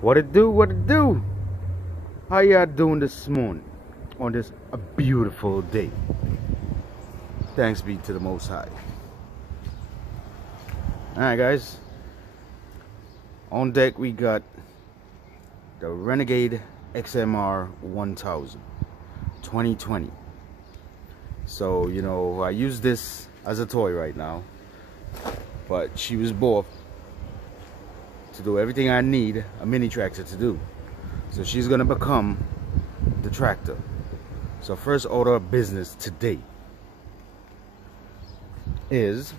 What it do? What it do? How y'all doing this morning on this a beautiful day? Thanks be to the Most High. Alright guys, on deck we got the Renegade XMR1000 2020. So you know, I use this as a toy right now, but she was bought to do everything I need a mini tractor to do. So she's gonna become the tractor. So first order of business today is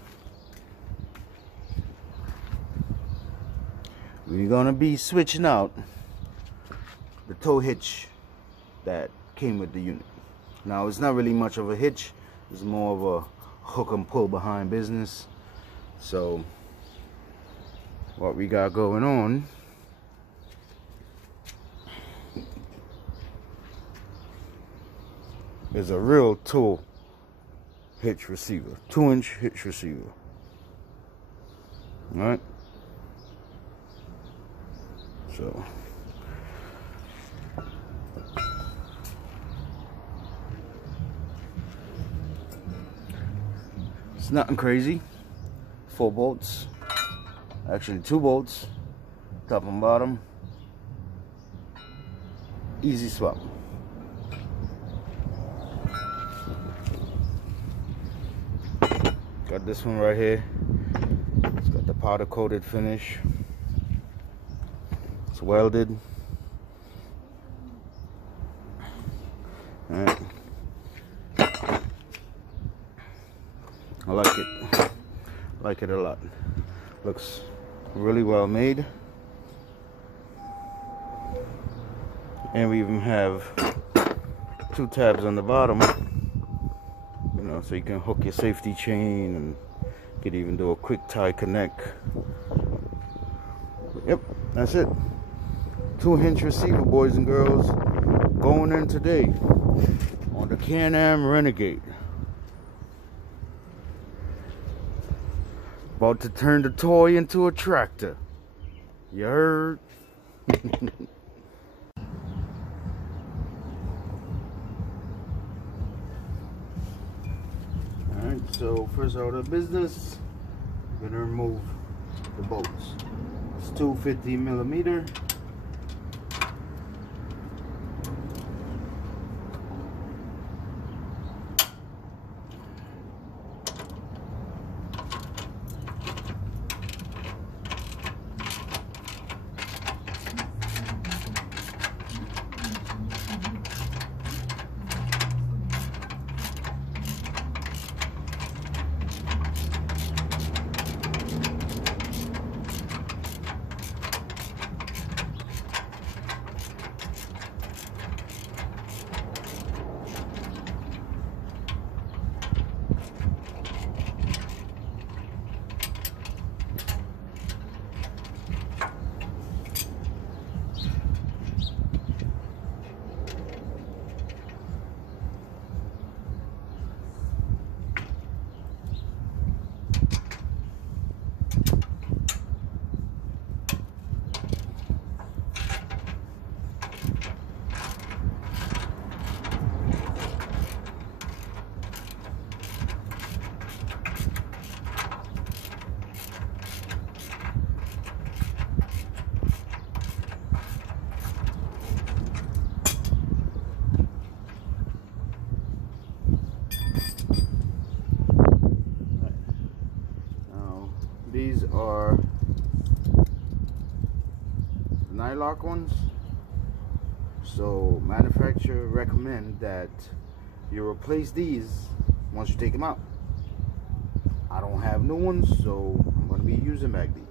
we're gonna be switching out the tow hitch that came with the unit. Now it's not really much of a hitch, it's more of a hook and pull behind business. So what we got going on is a real tow hitch receiver, 2-inch hitch receiver. All right, so it's nothing crazy. 4 bolts, actually 2 bolts, top and bottom, easy swap. Got this one right here. It's got the powder coated finish. It's welded. Alright. I like it. Like it a lot. Looks really well made. And we even have 2 tabs on the bottom, you know, so you can hook your safety chain, and you could even do a quick tie connect. Yep, that's it. 2-inch receiver, boys and girls, going in today on the CanAm Renegade. About to turn the toy into a tractor. You heard? Alright, so first order of business, we're gonna remove the bolts. It's 250mm. These are nylock ones, so manufacturer recommend that you replace these once you take them out. I don't have new ones, so I'm going to be using back these.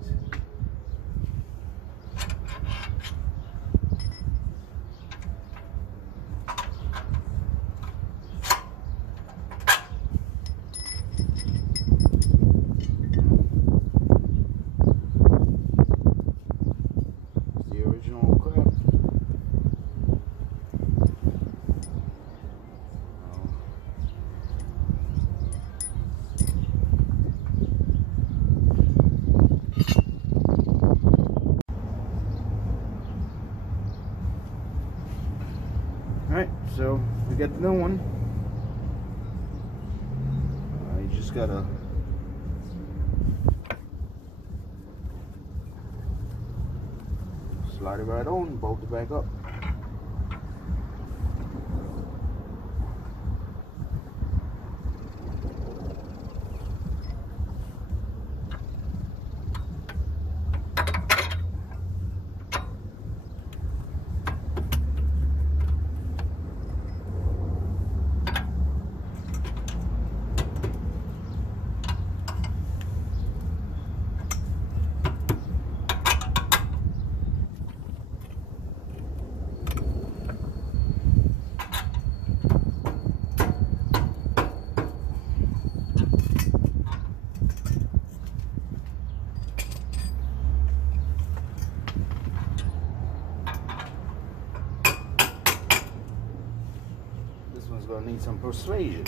So we got the new one. You just gotta slide it right on, bolt it back up. This one's gonna need some persuasion.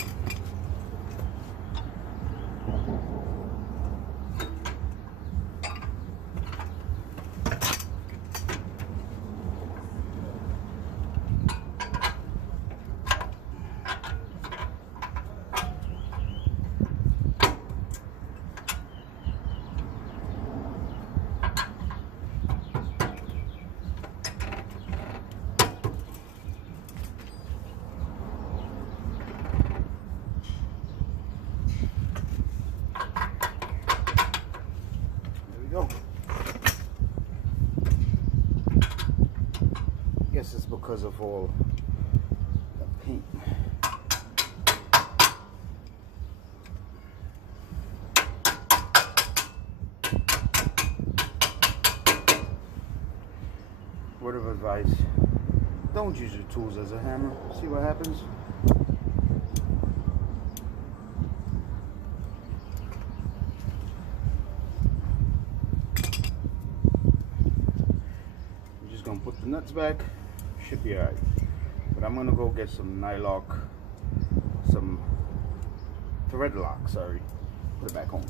Go. I guess it's because of all the paint. Word of advice, don't use your tools as a hammer. See what happens? Gonna put the nuts back, should be alright. But I'm gonna go get some thread lock, sorry. Put it back on.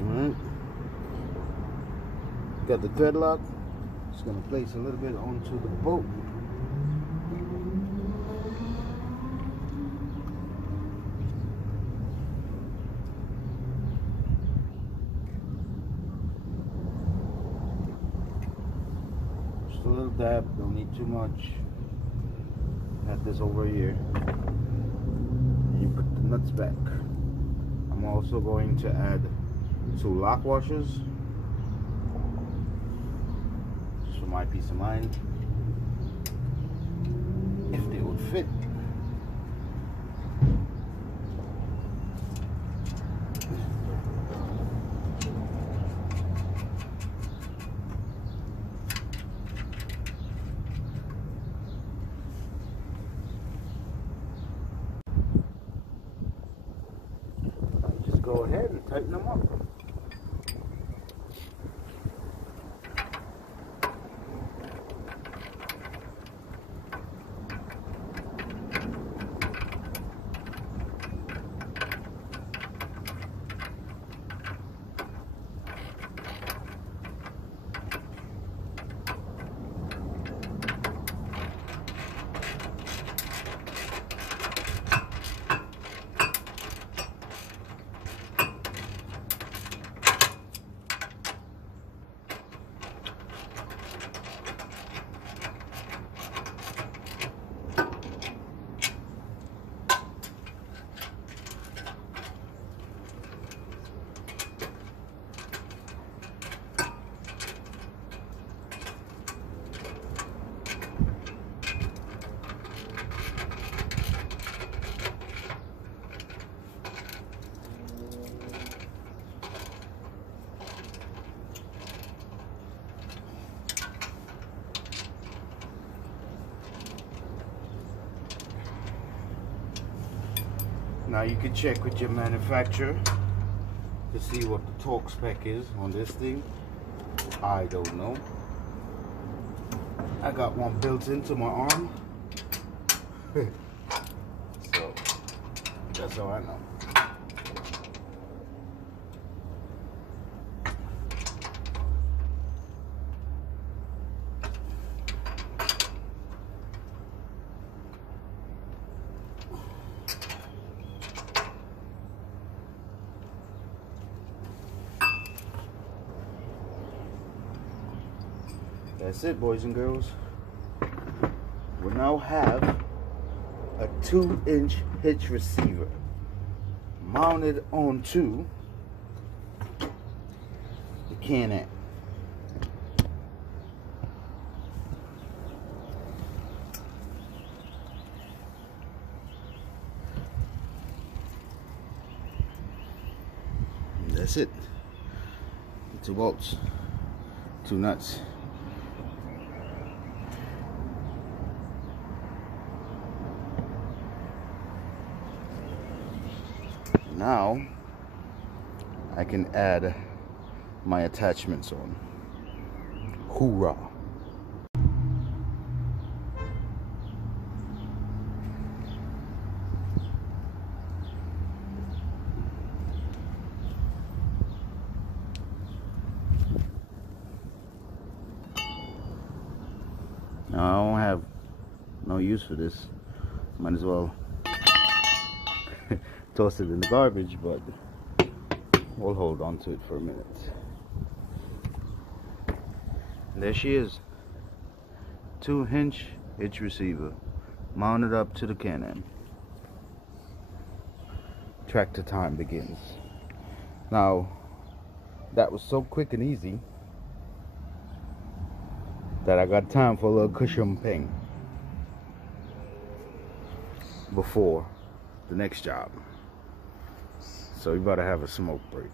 Alright. Got the thread lock. Just gonna place a little bit onto the bolt. A little dab, don't need too much. Add this over here. And you put the nuts back. I'm also going to add 2 lock washers, just for my peace of mind, if they would fit. Go ahead and tighten them up. Now you can check with your manufacturer to see what the torque spec is on this thing. I don't know. I got one built into my arm. So that's how I know. That's it, boys and girls. We now have a 2-inch hitch receiver mounted onto the CanAm. That's it. 2 bolts, 2 nuts. Now I can add my attachments on. Hoorah! Now I don't have no use for this. Might as well toss it in the garbage, but we'll hold on to it for a minute. And there she is. 2-inch hitch receiver mounted up to the CanAm. Tractor time begins. Now, that was so quick and easy that I got time for a little cushion ping before the next job. So we better have a smoke break.